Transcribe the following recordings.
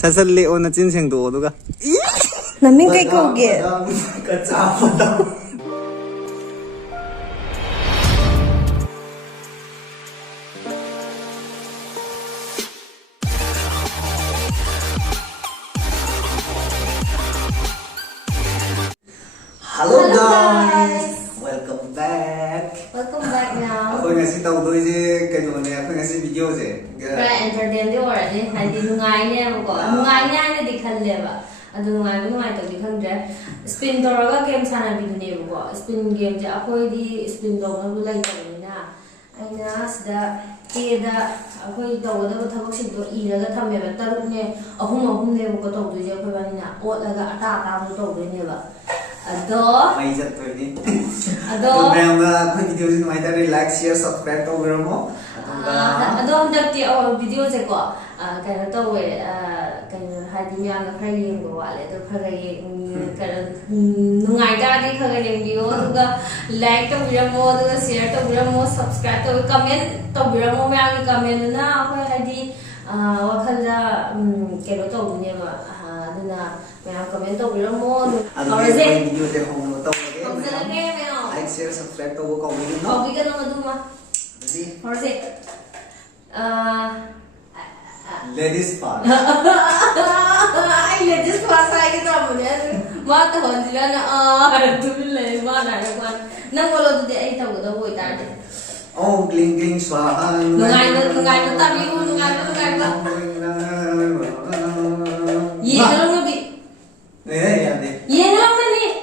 Sasali on a chin sing do. Naming kay ko get. Hello guys, welcome back. Welcome back now. Ako ngasi tao do je kano ne ako ngasi video je. Kaya entertain di ora ni hindi nungai niya mo ko. Nungai niya na di khalle ba. Adu nungai to di khandre. Spin doraga game sana bidu ne mo ko. Spin game je ako di spin dog na bulai ta ni na. Aina sida keda ako daw da thabak sin to iraga thamme ba taruk ne ahum ne mo ko to du je ko ba ni na otlaga ata mo to ne ba. Ado. May jat to ni. Ado. May mga video sin may ta like, share, subscribe to biro mo. Ado hamdakti video se ko kaya to we kaya hadi mya na khare yeng ko wale to khare yeng kaya nungai ta di khare yeng video duga like to biro mo duga share to biro mo subscribe to comment to biro mo mya ni comment na ako hadi wakhal da kelo to ne ma aduna mya comment to biro mo Ado video te home to like share subscribe to ko video no. Copy ka na duma. Or is it? Ladies part. Ay, ladies part sa akin na mo niyan. Mata hon sila na tulay mana na nang wala dito ay tawo daw boy tarte. Oh, gling swaha. Nungai no tabi mo nungai no. Ye na lang bi. Ye na lang ni.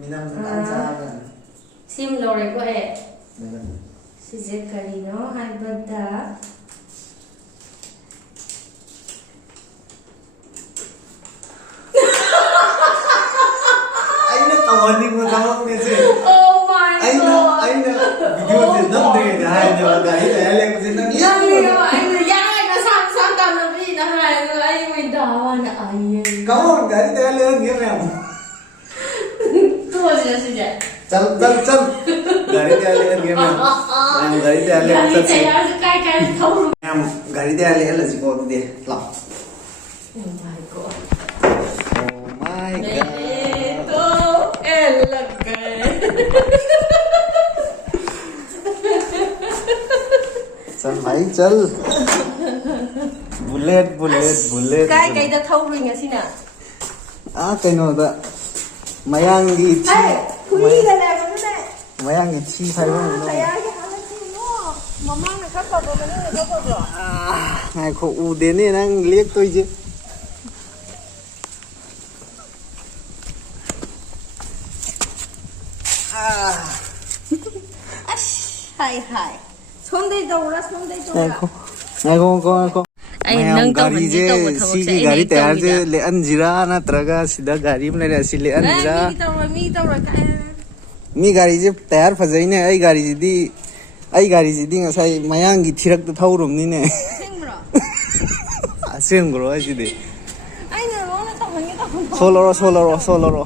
Minam na Sim lore ko si Zekarino hay bada. Ay na tawani mo tawag ni si. Oh my god. Ay na video din nam de hay na dahil ay ko din nang. Ay na yan na sang ka na bi na hay ay may dawa na ay. Kamu dari dahil ang gimana? Tuwa siya siya. चल गाड़ी दे आले game हम गाड़ी दे आले गाड़ी से यार काय थोड़ हम गाड़ी दे आले लजी को दे ला Oh my god तो el लगे चल भाई चल बुलेट काय दा थोड़ ngasi na कइनो दा मयांगी Kuya na lang na. Mayang chi thai mo. Kaya cái hả nó mama này khắp vào bên này có rồi. Ngay khổ u đến đây đang liếc tôi chứ. Hai. Xuống đây đâu ra. Ngay không. Mayam gari je si ki gari tayar je le an jira na traga sida gari में ले si le an jira mi gari je tayar phajai ne ai gari ji di ngasai mayang gi thirak ta thaurum ni ne asengro ai ji de ai na ro na tawang ni ka soloro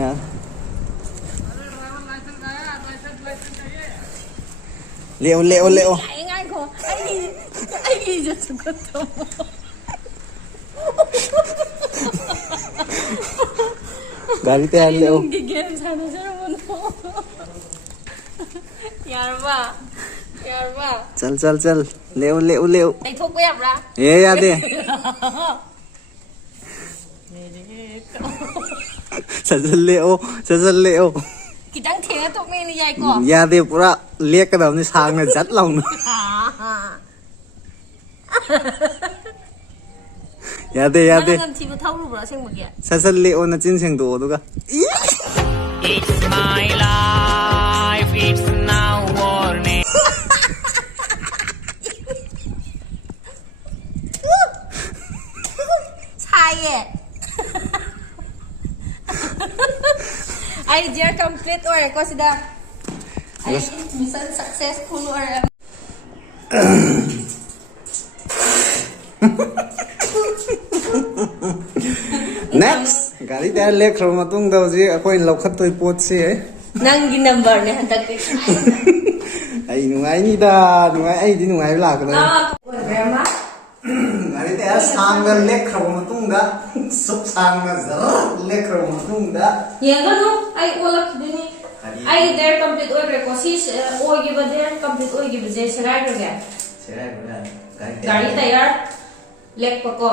ya leo ai ghi just got gari te leo game sana jara bono यार वाह चल leo ai thok ko yap ra ye ya de चल leo kitang the thok me ni yai ko ya de pura lek ka dam ni sang na jat long ya de ngam thi bu thau ru bra seng magi sasal leo na chin seng do du ga It's my life, it's now or never. Sai idea complete or ko sida ay mission successful or next gari da Lekhre matung daw ji akoy lokhat toy pot si nang gi number ne hantak ai nungainida, nungai ai di nungai la ka. grandma. Gari te sang na Lekhre matungda, sup sang na zar Lekhre matungda. Yang kan ai olak dini. Ai there complete order ko si oi give there complete oi give je serai ko ya. Serai ko ya. Gari tayar. Lek ko.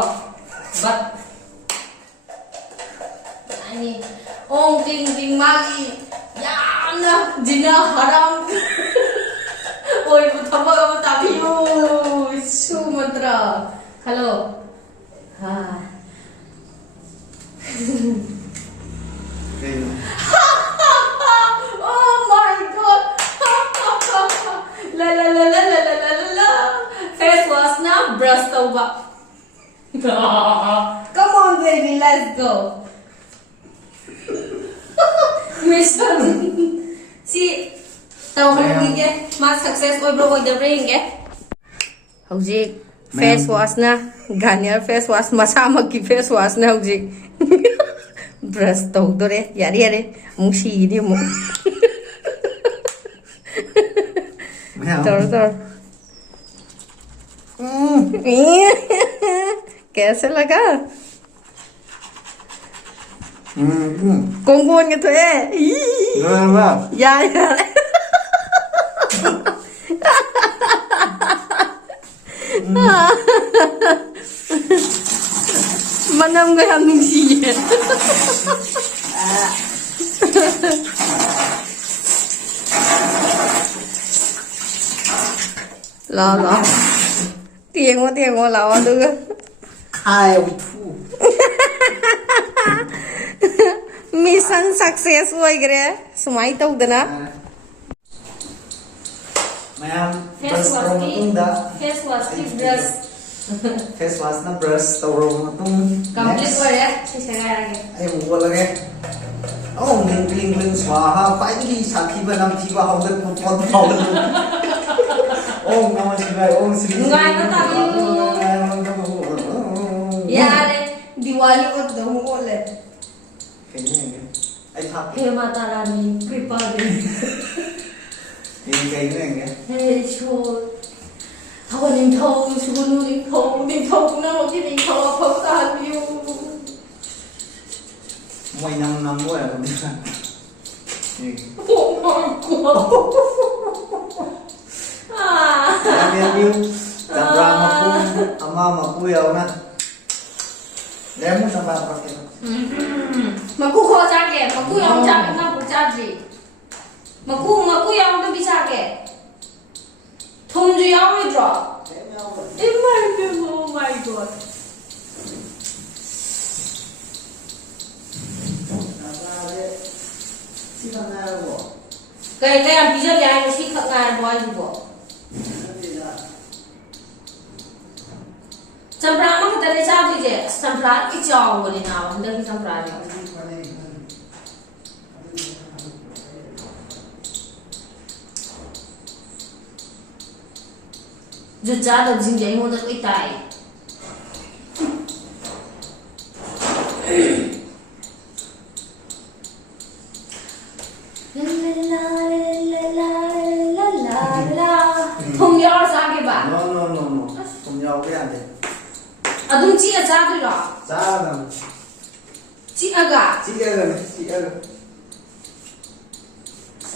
But ani ong ting ting magi yana jina haram. Oi thamba ga tabiyo su mantra. Hello. Ha. Oh my god. La la la la la la la la. Face wash na brush tauba. Come on baby, let's go. Mission. See, tau hari ke mas success oi bro oi the ring ke. Hojik face wash na Garnier face wash masama ki face wash na hojik. Brush tau dore yari yari musi ini mu. Tor. कैसे लगा कौन के तो है यार मनम गया नुसिए ला tiếng là được khai ôi thu mission success hoy gre sumai tau dana Mayam brush tau matungda face wash ki brush face wash na brush tau matung complete hoy ya serai lagi ai mo lage oh ling swaha finally sakhi banam thiba hawda pot hawda Om Namah Shivaya, Om Sri Ngai na tabiyo. Yare Diwali ko to ho le. Kanya ai thap He Mata Rani kripa de. Kaya nga. Hey sho. Thao ning thao su nu ning thao na mo ki ning thao phau ta biyo. Moi nam mo ya. Oh my god. Yang you Dabra ama mapu yaw na. Lemo sa ba pa kaya. Maku kho cha ke, maku yong cha na bu cha ji. Maku yong to bi cha ke. Thom ju yaw mi dro. Oh my god. Cái anh bây giờ cái anh chỉ khắc ngài nói gì bộ. Sampra mà kita ni cakap je, sampra kicau boleh nawa, hendak kita sampra ni. Jujur dah jinjai mau tak itai. Thùng nhau sao cái bạn? No. Thùng nhau cái gì? Adung chi a cha cái rồi. Cha là Chi aga. Chi aga.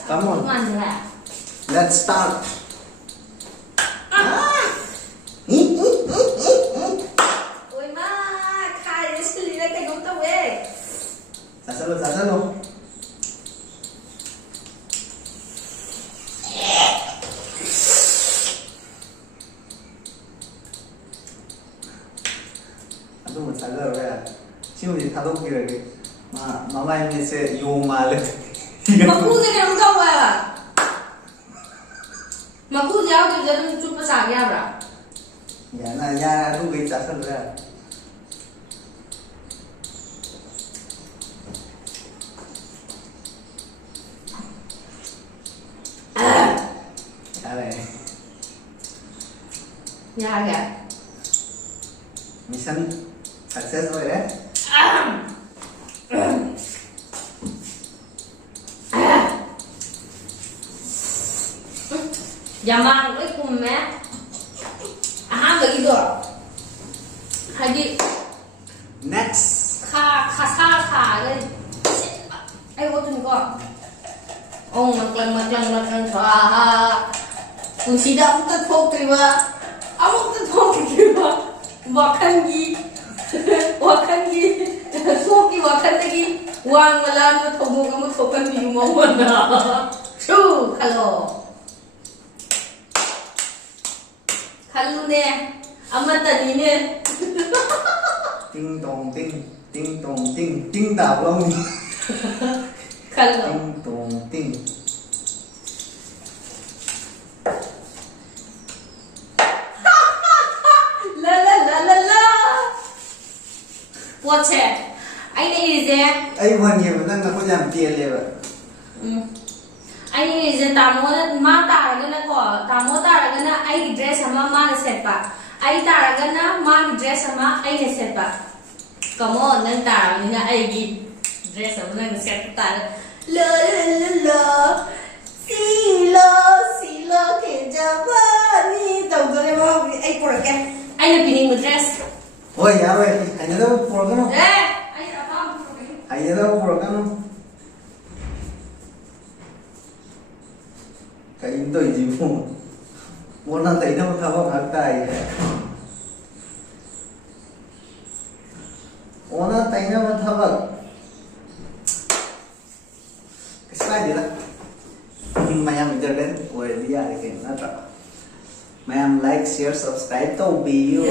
Come on. Let's start. Oi ma, khai cái xử lý cái công tao ấy. Giá luôn. Aduh, sagar ya. Siapa ni thadok kira ke? Mama ini se yo malet. Maku cái công tao ấy. Maku giáo thì giờ tôi chụp pasang ya bra. Ya, aduh gay sagar ya. Ya kìa. Mission success rồi đấy. Yamang loi kumme. Ahabagi do. Hadi Next. khasa ga. Ai go tuni ko. Ong maklan swaha. Punsida amta thoktriba. Amukta thoktriba. Wakangi. Thoki wakandagi. Wang malan thomu kamu thokan biu mawna. Chu khalo. Khalu ne amata ni ne. Ting tong ting đào lông. Khalo. Ting tong ting. La. What's it? Anh này gì vậy? Ai hoàn nhiều năng là có giảm tiền liền vậy. Anh này gì ta muốn má ta cái nó có ta muốn ta cái nó ai dress sama má nó set pa. Ai ta cái nó má dress sama ai nó set pa. Come on, nang ta ni na ai gi dress sama nang set ta. La. Silo ke jawani tau dole ma ai por ke. Ai na pining mo dress. Ôi ya rồi, anh nhớ đâu pro cái nó. Ai ra pa. Anh nhớ đâu pro cái nó. Cái in tôi gì phụ. Muốn ăn thấy nó thao thác tài. Muốn ăn thấy nó thao. Cái slide gì đó. Mayam internet của đi ra cái nó đó. Mayam like, share, subscribe to be you.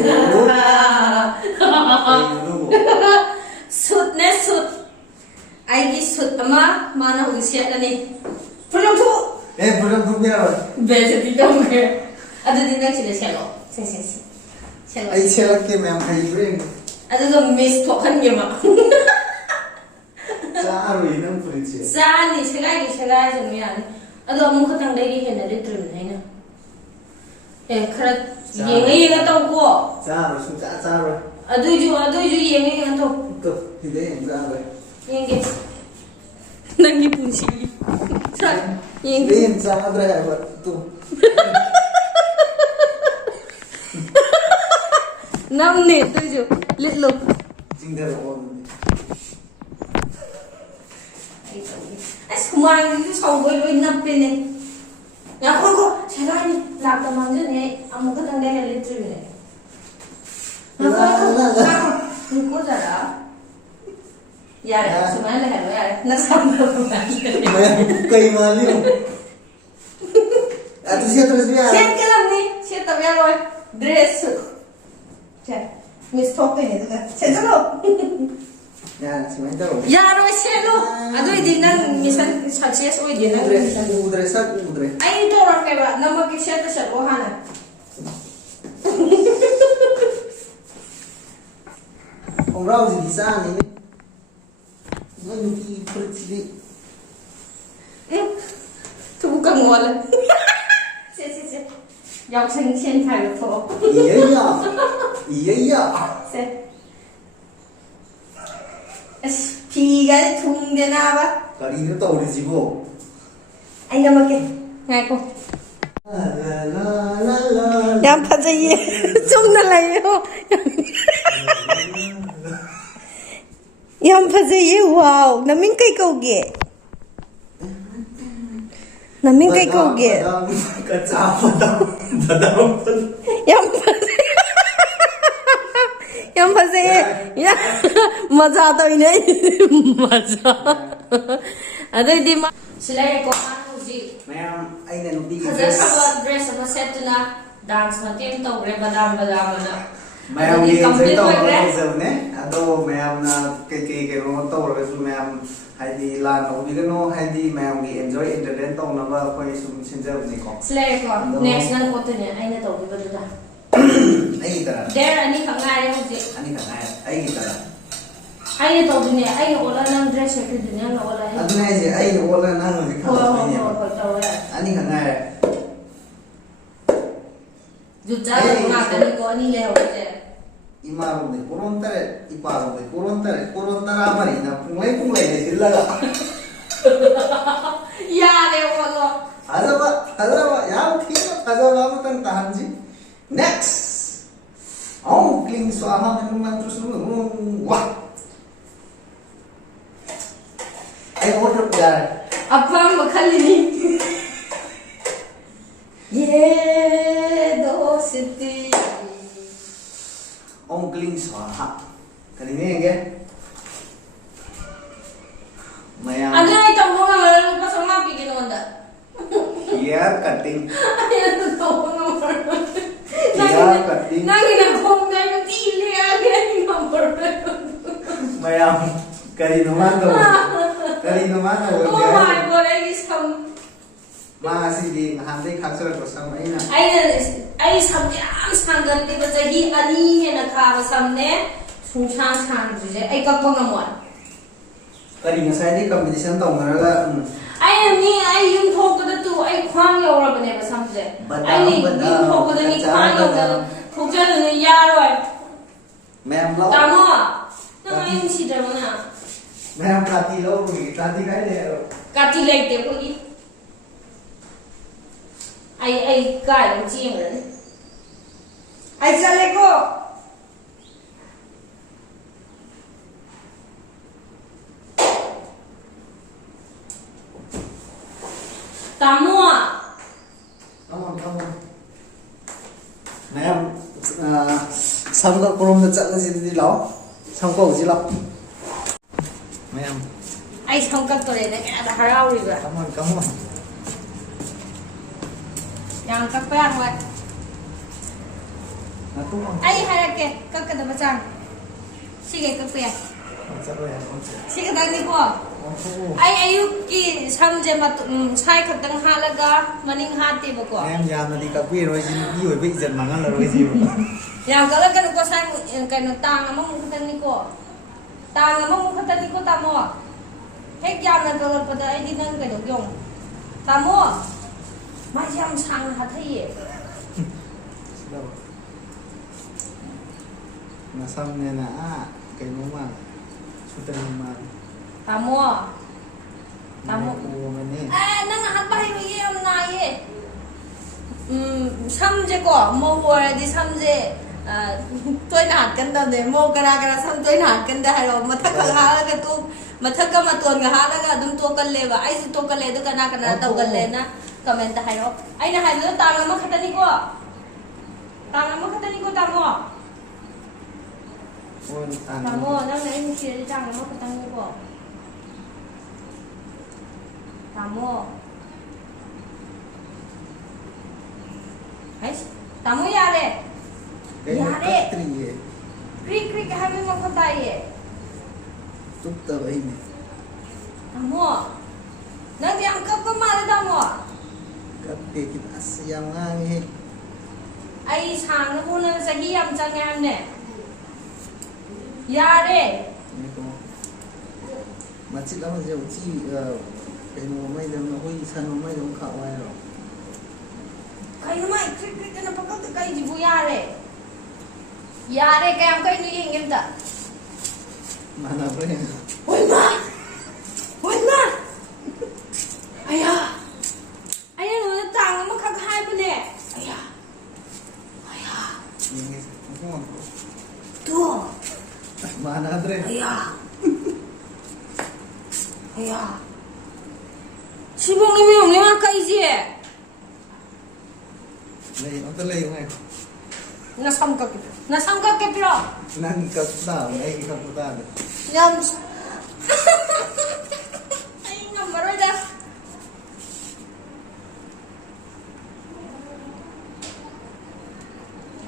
Sud ne sud. Ai gi sud ama mana hu siat ani. Pulang tu. Belum punya apa? Beza tidak mungkin. Ada di nang sila selo. Selo. Ai cakap ke Mayam hai bring. Ada tu miss tokan ye ma. Caru ini pun cie. Sani segai semua ni. Ada amu katang dari hendak ditrim ni na. Kerat yang tahu ko. Caru suka caru. Aduh ju yang tahu. Tuh, ini yang caru. Yang ke. Nangi punci. Ini yang caru ya tuh. Nam ni tuju litlo. Jinggar on. Semua itu sawai loi nape ni. Ya ko sekarang ni nak tamang je ni amu katang dah litrim ni. Nuko jara. Yare, semua dah hello yare. Nasam Kayak maliu. Atau siapa terus biar? Siap kelam ni, siap tak biar loi. Dress. Cek, miss top ni tu kan. Cek dulu. Ya, semuanya tahu. Ya, loi siap lo. Aduh, ini nang mission success oi dia nang mission. Udre. Ai tu orang kaya, nama kisah tu siap ohana. Orang di sana ni. Nupi percili. Tu bukan ngol. Siap. Yang sen kai tu. Iya. Siap. Piga thung dia na ba? Kali ini tahu di situ. Ai nama ke? Ngai ko. Yang pasal ye, cuma lagi ho. Yang pasal ye, wow, namin kay kau ge. Namin kay kau ge. Yang pasal ye, ya, masa tu ini, masa. Ada di mana? Selain kau uji. Mayam, ay Nupi Dress sama set na dance natin to badam na. Mayam game saya tahu orang sebenarnya. Atau mayam na keke orang tahu orang mayam Haidi lan Nupi kan Haidi mayam enjoy entertain tahu nama apa yang senjata ni kok. Selain ko next nang ko tu ni ay na tahu di betul dah. Ay kita. There ani kangai uji. Ani kan ay kita. Ay na tahu ni ay wala nang dress itu dunia na wala. Aduh ni aja ay wala nang ni kalau ni. Ani kan Juta ngakani ko ni leho je. Imaru ni korontar, iparu ni korontar amari na punglay ni sila ka. Ya leho ko. Ada ba, ya, Fazer logo tentar, next. Oh, clean sua mão no mantra sua. Ai outro piar. Apa makhali. Ye do city. Oh, clean sua. Kali ni ke? Mayam. Ada itu mau ngambil pas sama bikin onda. Iya, cutting. Ayo tahu ngambil. Iya, cutting. Nangin ako ngayon tili agad ngambil. Mayam, kali naman daw. Kali naman daw. Oh my god, I is come. Ngasidi handi khaksa ko sama ina. Ay samne am sangan di bajahi ani he na kha samne sungsang sang je ay kakpo ngamon. Kali ngasai di competition tong ngaraga. Ay ni ay yung thok da tu ay khwang yaw ra bane ba samje. Ay ni yung thok da ni khwang yaw da thok ja ni ya roi. Ma'am lo. Tamo. Na ay si da na. Ma'am kati lo ni kati kai de ro. Kati like de ko gi. Ai kai lo jing ren. Ai chale ko. Tamo. Come on. Ma'am, samga kurum da chat si di lao. Samko ji lao. Ma'am. Ai samka to re na da harau ri ba. Come on. Yang kakpa yang wa. Natu mo. Ai harake kakka da bachang. Sige kakpa ya. Sige da ni ko. Ai ayuk ki samje mat sai khatang halaga maning hati ba ko. Em yam na di ka pi roi jin yi oi bi jan mangal la roi ji. Yang kala kan ko sai kan tang ma mu khatang ni ko. Tang ma mu khatang ni ko tamo. Hek yam na kala pada ai di nan ka dok yong. Tamo. Ma yam sang ha thai ye. Na samne na kai mo ma. Sudah ma. Tamo. Tamo. Ko mane. Nang han ba hi ye am na ye. Samje ko mo wora di samje toy na kan da ne mo kara sam toy na kan da haro mathak ha ga tu mathak ka maton ga ha ga dum to kal le ba ai su to kal le do kana to kal le na comment ta haro ai na ha lo ta ma khatani ko tamo tamo nang na ni chi ta ma khatani ko tamo ai tamo ya le krik kami mau kata ye. Tukta ba ini? Tamo. Nang diangkap ke mana tamo? Kape kita asyang ngangi. Ai sang na muna sa hiyam changyan ne. Yare. Ini ko. Macit lang siya uci kay mo may dam na hoy san mo may dam ka wa ro. Kay mai krik na pakak kay jibu yare. Yare kaya am kay ni ingim ta. Mana pre? Hoy ma. Aya. Aya no na tang ma khak hai pa ne. Aya. Ini ko. Tu. Mana pre? Aya. Sibong ni miyong ni ma kay ji. Lay, ang talay ngay. Nasam ka ke piro. Nang ikasta, ay ikasta. Yam. Ay ngamaroy da.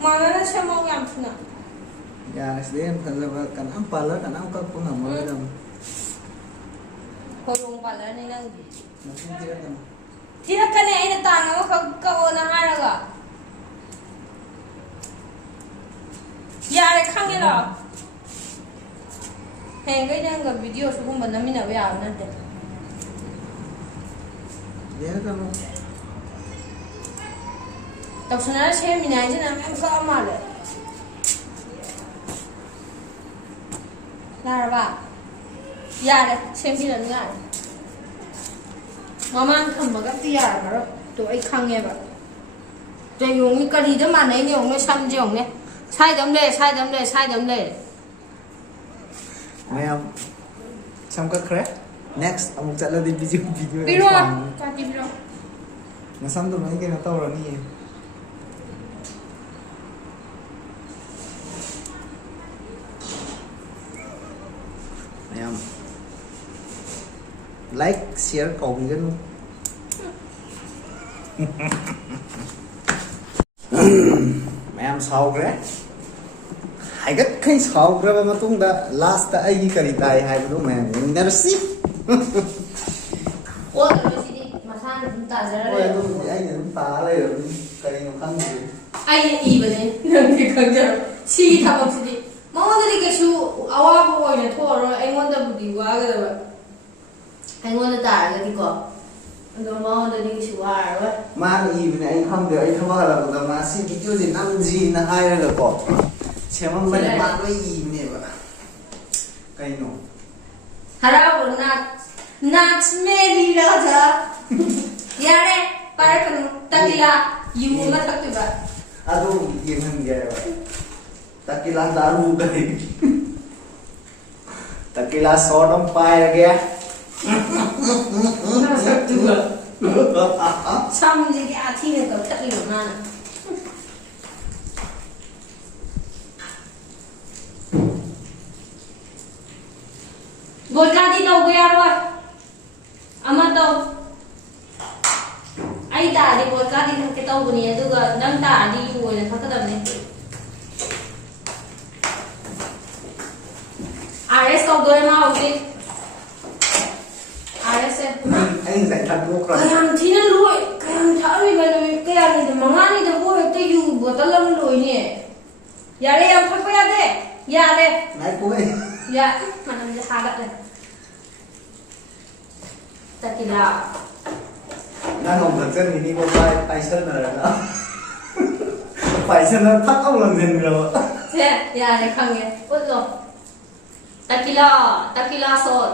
Mana na siya mau yam na. Ya, SDM kan ang pala kan ang kag po nga mo dam. Hoyong pala ni nang. Nasindihan ka. Tira ka ni ay natanga mo ka na haraga. Yare khang la. Heng cái nang video su cũng mình na ya na de. Ya kan. Tao sana che mi nai je na em ka ma le. Na ba. Ya de, xem pi là nga. Mama kham ba ga ti ya ba ro. To ai khang ye ba. Jayong ni kari da mana ini ong sam jong ne. Sai dam le. Mayam sam ka khre. Next amuk chatla di video. Biro, tati biro. Nasam tu mai ke na taw ni. Mayam like share cầu bigan Mayam sau kre hai gat khai sau kre ba matung da last ta ai kari tai hai bu mayam never see Ôi, cái gì đi, mà sao nó ta ra ôi đây? tu ai ne ta lai rồi kari no khang gì Ai ý bên này, đừng đi khăng giờ. Chi thằng bác sĩ đi. Mà ông đây cái số awa của anh thôi rồi, anh muốn đâu đi qua cái đó. Anh muốn đâu ta cái gì cơ? Rồi mà ông đây cái số à rồi. ma ni ne ai khang de ai thama la da ma si video din nam ji na hai la ko chemam ba ma no i ne ba kai no Harap nat meri raja. Yare, para kanu Tequila, you ma thak tu ba. adu game han gaya ba Tequila daru gai Tequila shot on fire gaya Thak tu ba. Sam ji cái thi này tập thak đi được mà. Vodka đi đâu gaya rồi. Ama đâu. Ai ta đi vodka đi thak cái tàu của này, tu ga nang ta đi ngồi là thak cái đầm này. RS tàu đôi mà ok. RS anh giải thật vô rồi cái hàng thì nó lùi, cái hàng tháo đi về cái hàng này mà ngang đi đâu có cái dù bữa tao lâm lùi nè. Giờ đây em phát bây đây, giờ đây, này cuối giờ mà làm gì hả đây? Tequila. đang hồng thật chân thì đi vô tay chân rồi đó phải chân nó thắt ốc làm gì rồi Thế, giờ đây khăng nghe, ôi rồi. Tequila sốt.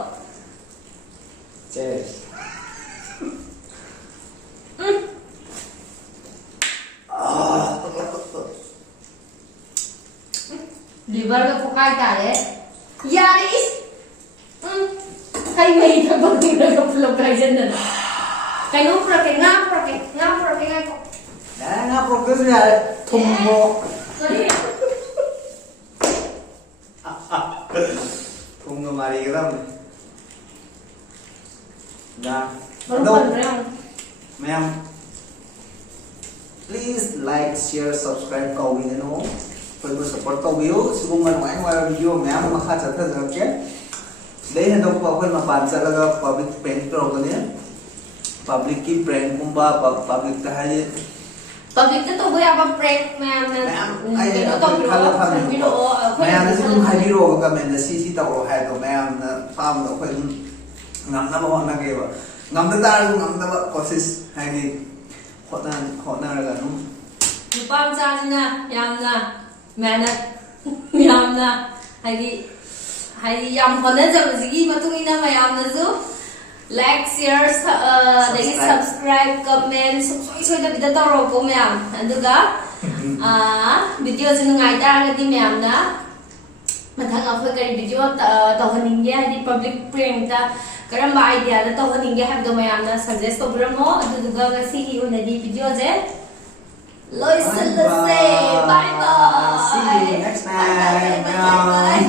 cheers Liver ka po kaya tayo. Yaris! Kay may tabang nagapulog kayo dyan na. Kay nung prake, nga ko. đã ngáp rồi cứ ra thùng mộ Sorry. thùng người mà đi cái đâu dạ Baru đâu pa rin. ma'am please like share subscribe cầu mình nó phần của support cầu view sigum man ngoài ngoài video ma'am mà khá chặt thật rồi chứ đấy là đâu có phần mà bạn sẽ là public prank pro cái này public ki prank cũng ba public ta hay Public na to ba yung prank ma'am na ai to video ma'am na sigum hay video ka men na si tao hay to ma'am na farm đó phải ngắm na mo na ke ba ngắm ta ta ngắm ta ba courses hay ni họ na là nó Nupam sa na yamna manat yamna hay yam hona jab zigi matung ina mayam na zo like share dagi subscribe comment soi da bida taro ko mayam aduga video jin ngai ta ga di mayam na mathang akhoi kari video tawhaning ya di public prank ta karamba idea da tawhaning ya habdo mayam na suggest to bramo aduga ga si hi una di video je Lois, bye bye. See you next time. Bye bye.